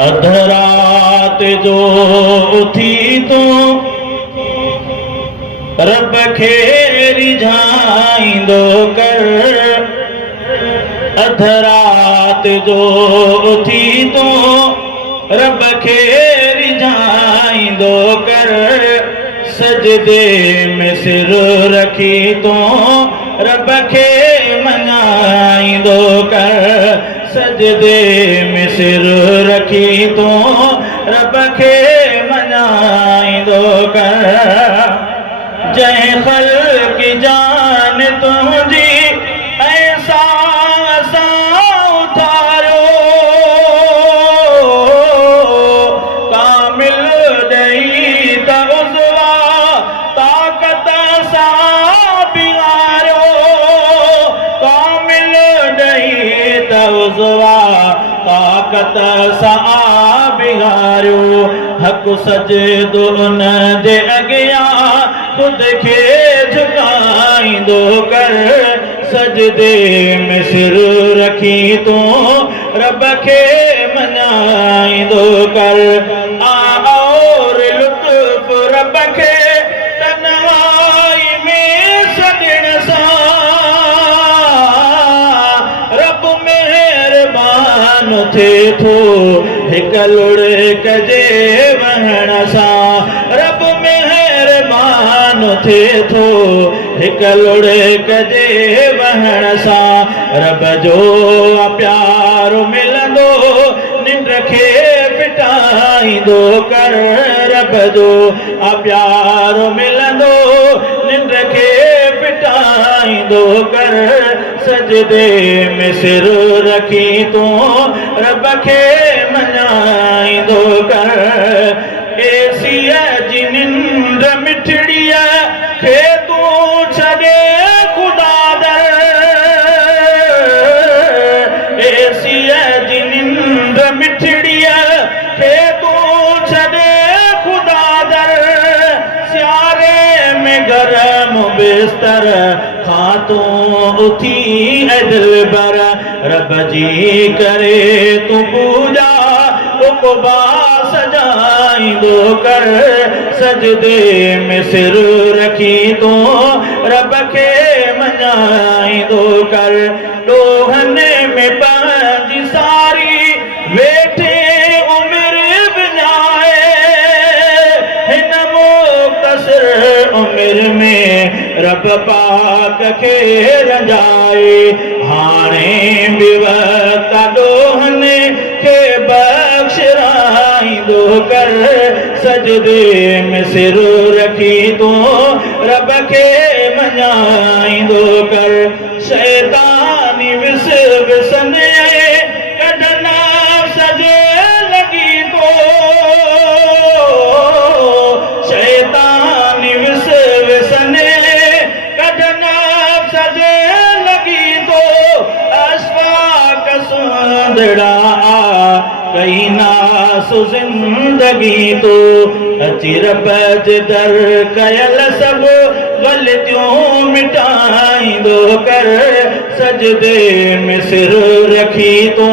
अध रात जो उथी तो रब खे रिझाईंदो कर। अध रात जो उथी तो रब खे रिझाईंदो कर। सजदे में सिर रखी तो रब खे मञाईंदो कर। सजदे में सिर रखी तो रब खे मञाईंदो कर। जंहिं ख़ल्क़ जान तुंहिंजी ऐसा उथारियो कामिल ॾेई त उज़वा ताक़त सां बिगारियो। कामिल ॾेई त उज़वा ताक़त सां बिगारियो। हक़ सजदो उन जे अॻियां खुद खे झुकाईंदो कर। सजदे में सिर रखी तो रब खे मञाईंदो कर। और लुत्फ़ रब खे तन्हाई में सॾण सां रब मेहरबान थिए थो। हिक लुढ़क जे वहण सां रब मेहरबान थिए थो। हिक लुढ़क जे वहण सां रब जो प्यार मिलंदो निंड खे फिटाईंदो कर। रब जो प्यार मिलंदो निंड खे फिटाईंदो कर। सजदे में सिर रखी तो रब खे मञाईंदो कर। एसीअ जी निंड मिठड़ीअ खे तूं छॾे ख़ुदा दर। एसीअ जी निंड मिठड़ीअ खे तूं छॾे ख़ुदा दर। सियारे में गरम बिस्तर खां तूं उथी दिलबर। रब जी करे तूं पूजा उक़बा सजाईंदो कर। सजदे में सिर रखी तो रब खे मञाईंदो कर। ॾोहने में पंहिंजी सारी वेठे उमिरि विञाए। हिन मुख़्तसिर उमिरि में रब पाक खे रंजाए। हाणे बि वक़्त ॾोहने खे बख़्शिराईंदो कर। सजदे में सिर रखी तो रब खे मञाईंदो कर। शैतानी विस विसने कढना सजे लॻी तो। शैतानी विस विसने कढना सजे लॻी तो। अशफाक़ सुंदड़ा कई नासु ज़िंदगी तो। अची रब जे दर कयल सभु ग़लतियूं मिटाईंदो कर। सजदे में सिर रखी तो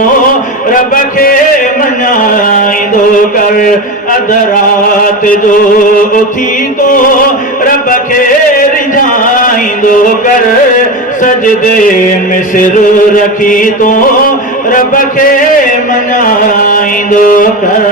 रब खे मञाईंदो कर। अध रात जो उथी तो रब खे रिझाईंदो कर। सजदे में सिर रखी तो रब खे मञाईंदो कर।